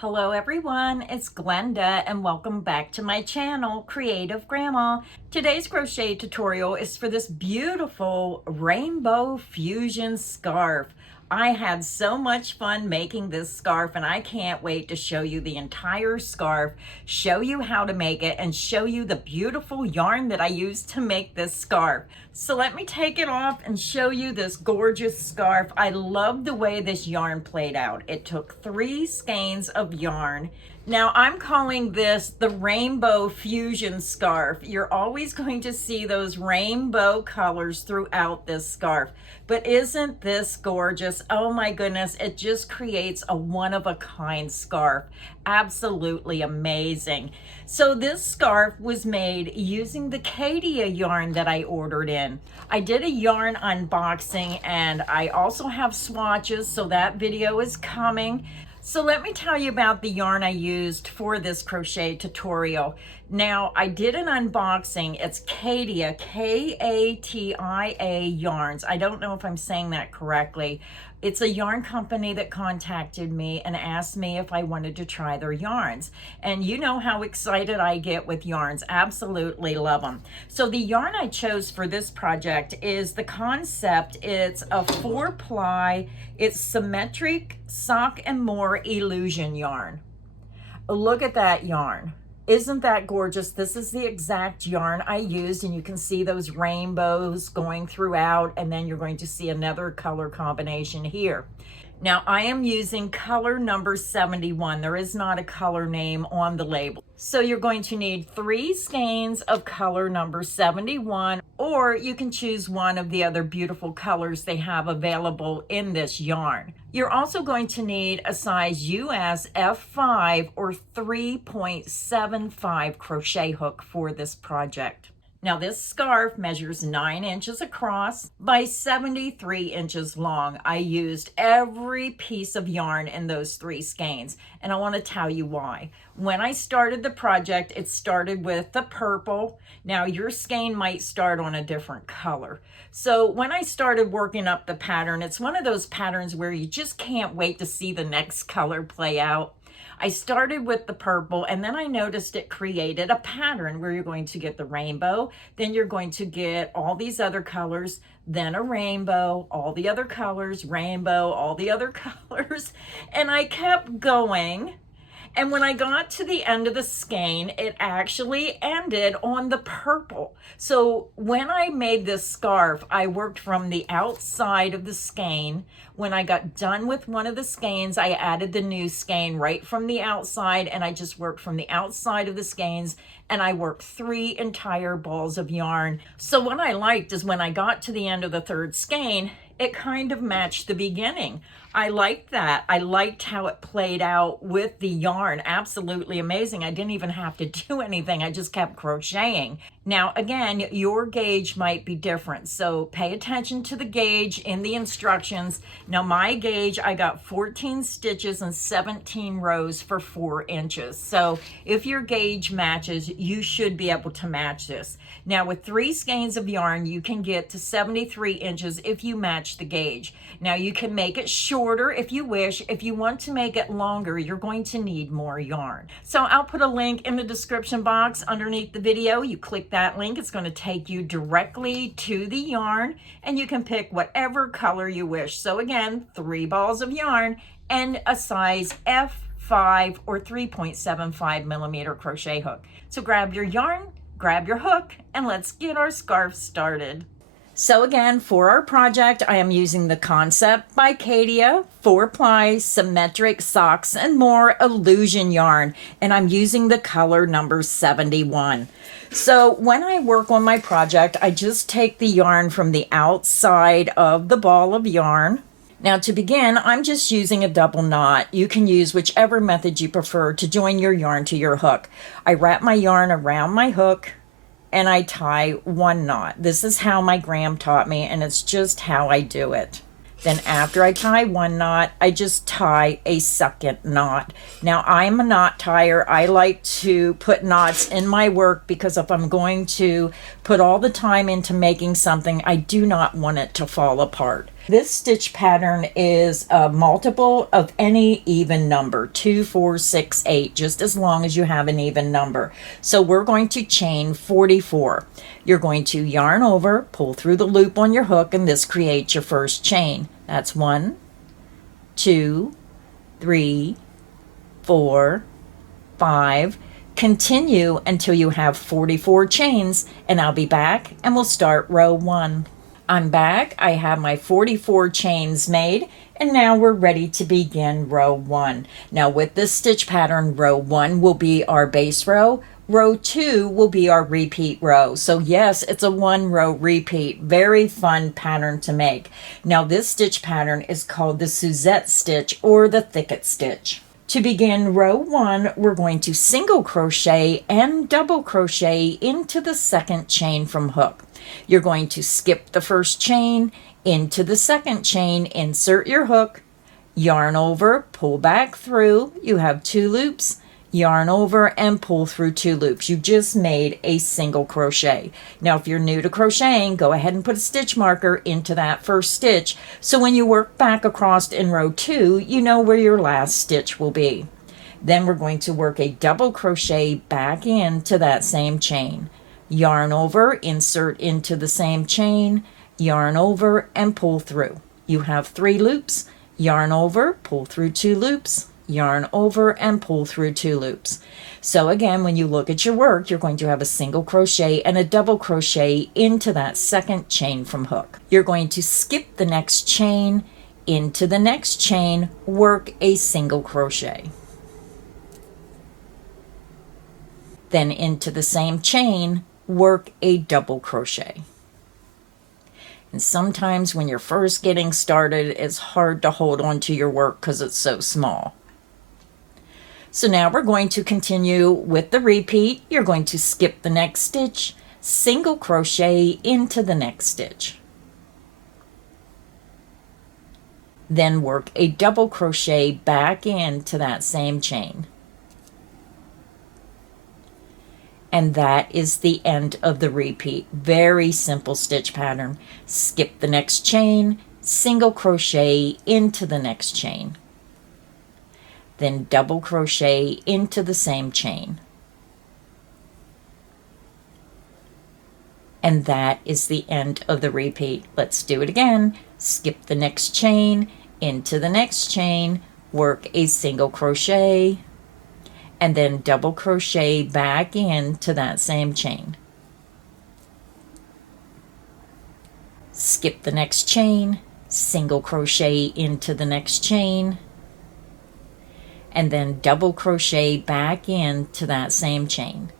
Hello everyone, it's Glenda and welcome back to my channel, Creative Grandma. Today's crochet tutorial is for this beautiful rainbow fusion scarf. I had so much fun making this scarf and I can't wait to show you the entire scarf, show you how to make it, and show you the beautiful yarn that I used to make this scarf. So let me take it off and show you this gorgeous scarf. I love the way this yarn played out. It took 3 skeins of yarn. Now I'm calling this the rainbow fusion scarf. You're always going to see those rainbow colors throughout this scarf. But isn't this gorgeous? Oh my goodness, it just creates a one-of-a-kind scarf. Absolutely amazing. So this scarf was made using the Katia yarn that I ordered in. I did a yarn unboxing and I also have swatches, so that video is coming. So let me tell you about the yarn I used for this crochet tutorial. Now, I did an unboxing. It's Katia, K-A-T-I-A yarns. I don't know if I'm saying that correctly. It's a yarn company that contacted me and asked me if I wanted to try their yarns. And you know how excited I get with yarns. Absolutely love them. So the yarn I chose for this project is the Concept. It's a 4-ply. It's symmetric sock and more illusion yarn. Look at that yarn. Isn't that gorgeous? This is the exact yarn I used, and you can see those rainbows going throughout, and then you're going to see another color combination here. Now I am using color number 71. There is not a color name on the label. So you're going to need 3 skeins of color number 71, or you can choose one of the other beautiful colors they have available in this yarn. You're also going to need a size US F5 or 3.75 crochet hook for this project. Now this scarf measures 9 inches across by 73 inches long. I used every piece of yarn in those 3 skeins, and I want to tell you why. When I started the project, it started with the purple. Now your skein might start on a different color. So when I started working up the pattern, it's one of those patterns where you just can't wait to see the next color play out. I started with the purple, and then I noticed it created a pattern where you're going to get the rainbow, then you're going to get all these other colors, then a rainbow, all the other colors, rainbow, all the other colors, and I kept going. And when I got to the end of the skein, it actually ended on the purple. So when I made this scarf, I worked from the outside of the skein. When I got done with one of the skeins, I added the new skein right from the outside, and I just worked from the outside of the skeins, and I worked 3 entire balls of yarn. So what I liked is when I got to the end of the 3rd skein, it kind of matched the beginning. I liked that. I liked how it played out with the yarn. Absolutely amazing. I didn't even have to do anything. I just kept crocheting. Now, again, your gauge might be different, so pay attention to the gauge in the instructions. Now, my gauge, I got 14 stitches and 17 rows for 4 inches. So if your gauge matches, you should be able to match this. Now, with 3 skeins of yarn, you can get to 73 inches if you match the gauge. Now, you can make it shorter if you wish. If you want to make it longer, you're going to need more yarn. So I'll put a link in the description box underneath the video. You click that link, it's going to take you directly to the yarn, and you can pick whatever color you wish. So again, 3 balls of yarn and a size F5 or 3.75 millimeter crochet hook. So grab your yarn, grab your hook, and let's get our scarf started. So again, for our project, I am using the Concept by Katia 4-ply symmetric socks and more illusion yarn, and I'm using the color number 71. So when I work on my project, I just take the yarn from the outside of the ball of yarn. Now to begin, I'm just using a double knot. You can use whichever method you prefer to join your yarn to your hook. I wrap my yarn around my hook, and I tie 1 knot. This is how my gram taught me, and it's just how I do it. Then after I tie 1 knot, I just tie a 2nd knot. Now I'm a knot tier. I like to put knots in my work because if I'm going to put all the time into making something, I do not want it to fall apart. This stitch pattern is a multiple of any even number, 2, 4, 6, 8, just as long as you have an even number. So we're going to chain 44. You're going to yarn over, pull through the loop on your hook, and this creates your first chain. That's 1, 2, 3, 4, 5. Continue until you have 44 chains, and I'll be back and we'll start row 1. I'm back. I have my 44 chains made, and now we're ready to begin row 1. Now with this stitch pattern, row 1 will be our base row. Row 2 will be our repeat row. So yes, it's a 1-row repeat. Very fun pattern to make. Now this stitch pattern is called the Suzette stitch or the thicket stitch. To begin row 1, we're going to single crochet and double crochet into the second chain from hook. You're going to skip the first chain, into the second chain, insert your hook, yarn over, pull back through. You have 2 loops, yarn over and pull through 2 loops. You just made a single crochet. Now if you're new to crocheting, go ahead and put a stitch marker into that first stitch, so when you work back across in row 2, you know where your last stitch will be. Then we're going to work a double crochet back into that same chain. Yarn over, insert into the same chain, yarn over and pull through. You have 3 loops, yarn over, pull through 2 loops, yarn over and pull through 2 loops. So again, when you look at your work, you're going to have a single crochet and a double crochet into that second chain from hook. You're going to skip the next chain, into the next chain, work a single crochet. Then into the same chain, work a double crochet. And sometimes when you're first getting started, it's hard to hold on to your work because it's so small. So now we're going to continue with the repeat. You're going to skip the next stitch, single crochet into the next stitch. Then work a double crochet back into that same chain. And that is the end of the repeat. Very simple stitch pattern. Skip the next chain, single crochet into the next chain. Then double crochet into the same chain. And that is the end of the repeat. Let's do it again. Skip the next chain, into the next chain, work a single crochet, and then double crochet back into that same chain. Skip the next chain, single crochet into the next chain, and then double crochet back into that same chain.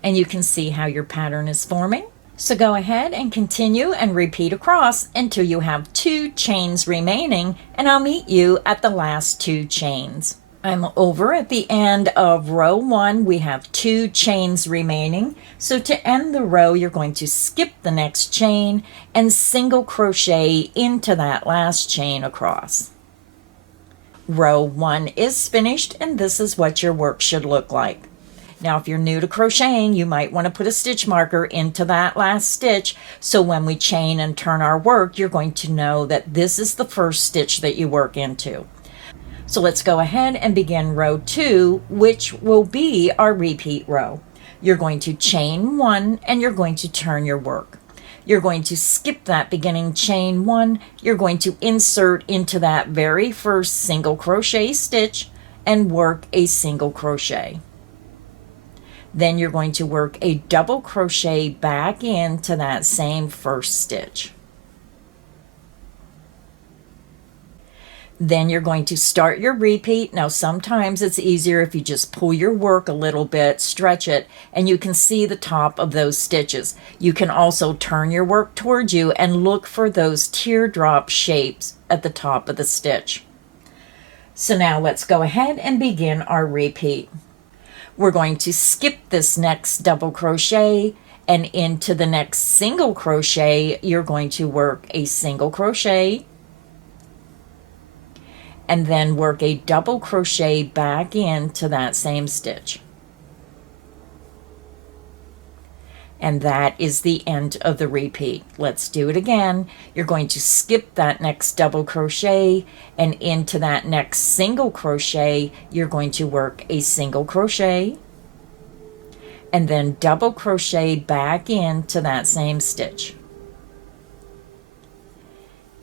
And you can see how your pattern is forming. So go ahead and continue and repeat across until you have 2 chains remaining, and I'll meet you at the last 2 chains. I'm over at the end of row 1. We have 2 chains remaining. So to end the row, you're going to skip the next chain and single crochet into that last chain across. Row 1 is finished, and this is what your work should look like. Now, if you're new to crocheting, you might want to put a stitch marker into that last stitch, so when we chain and turn our work, you're going to know that this is the first stitch that you work into. So let's go ahead and begin row 2, which will be our repeat row. You're going to chain 1 and you're going to turn your work. You're going to skip that beginning chain 1. You're going to insert into that very first single crochet stitch and work a single crochet. Then you're going to work a double crochet back into that same first stitch. Then you're going to start your repeat. Now sometimes it's easier if you just pull your work a little bit, stretch it, and you can see the top of those stitches. You can also turn your work towards you and look for those teardrop shapes at the top of the stitch. So now let's go ahead and begin our repeat. We're going to skip this next double crochet, and into the next single crochet, you're going to work a single crochet, and then work a double crochet back into that same stitch. And that is the end of the repeat. Let's do it again. You're going to skip that next double crochet, and into that next single crochet, you're going to work a single crochet, and then double crochet back into that same stitch.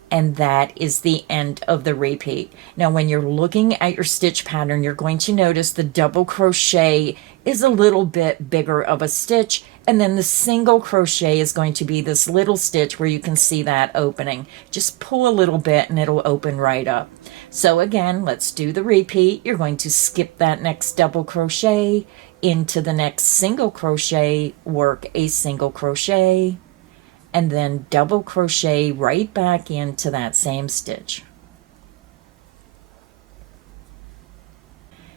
And that is the end of the repeat. Now, when you're looking at your stitch pattern, you're going to notice the double crochet is a little bit bigger of a stitch, and then the single crochet is going to be this little stitch where you can see that opening. Just pull a little bit and it'll open right up. So again, let's do the repeat. You're going to skip that next double crochet, into the next single crochet, work a single crochet, and then double crochet right back into that same stitch.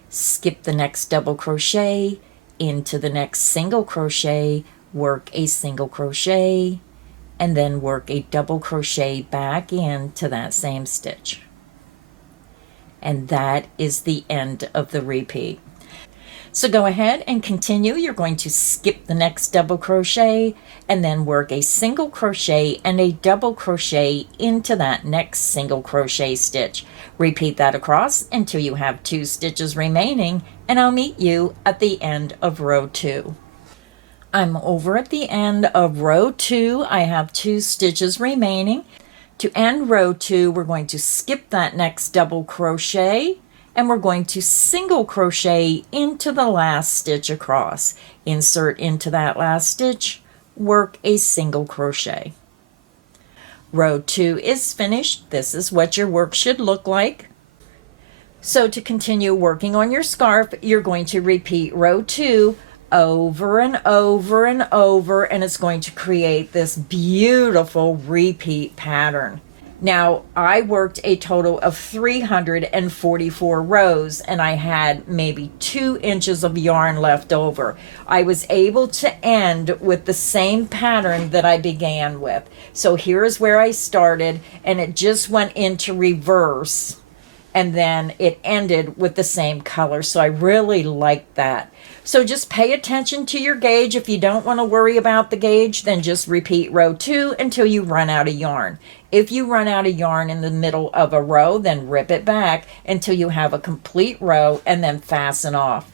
Skip the next double crochet, into the next single crochet, work a single crochet, and then work a double crochet back into that same stitch. And that is the end of the repeat. So go ahead and continue. You're going to skip the next double crochet and then work a single crochet and a double crochet into that next single crochet stitch. Repeat that across until you have 2 stitches remaining, and I'll meet you at the end of row 2. I'm over at the end of row 2. I have 2 stitches remaining. To end row 2, we're going to skip that next double crochet, and we're going to single crochet into the last stitch across. Insert into that last stitch, work a single crochet. Row 2 is finished. This is what your work should look like. So to continue working on your scarf, you're going to repeat row 2 over and over and over, and it's going to create this beautiful repeat pattern. Now, I worked a total of 344 rows, and I had maybe 2 inches of yarn left over. I was able to end with the same pattern that I began with. So here's where I started, and it just went into reverse, and then it ended with the same color. So I really liked that. So just pay attention to your gauge. If you don't want to worry about the gauge, then just repeat row 2 until you run out of yarn. If you run out of yarn in the middle of a row, then rip it back until you have a complete row and then fasten off.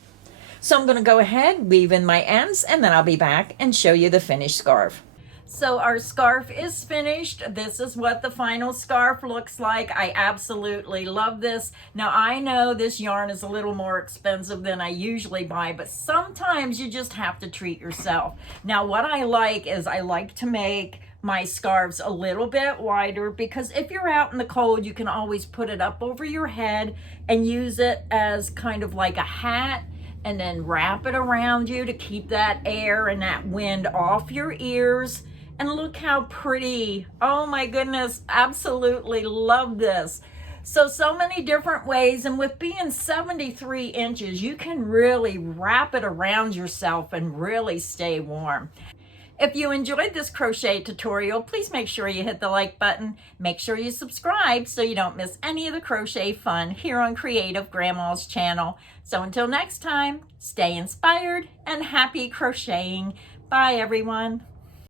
So I'm going to go ahead, weave in my ends, and then I'll be back and show you the finished scarf. So our scarf is finished. This is what the final scarf looks like. I absolutely love this. Now, I know this yarn is a little more expensive than I usually buy, but sometimes you just have to treat yourself. Now, what I like is I like to make my scarves a little bit wider, because if you're out in the cold, you can always put it up over your head and use it as kind of like a hat, and then wrap it around you to keep that air and that wind off your ears. And look how pretty. Oh my goodness, absolutely love this. So many different ways, and with being 73 inches, you can really wrap it around yourself and really stay warm. If you enjoyed this crochet tutorial, please make sure you hit the like button. Make sure you subscribe so you don't miss any of the crochet fun here on Creative Grandma's channel. So until next time, stay inspired and happy crocheting. Bye everyone.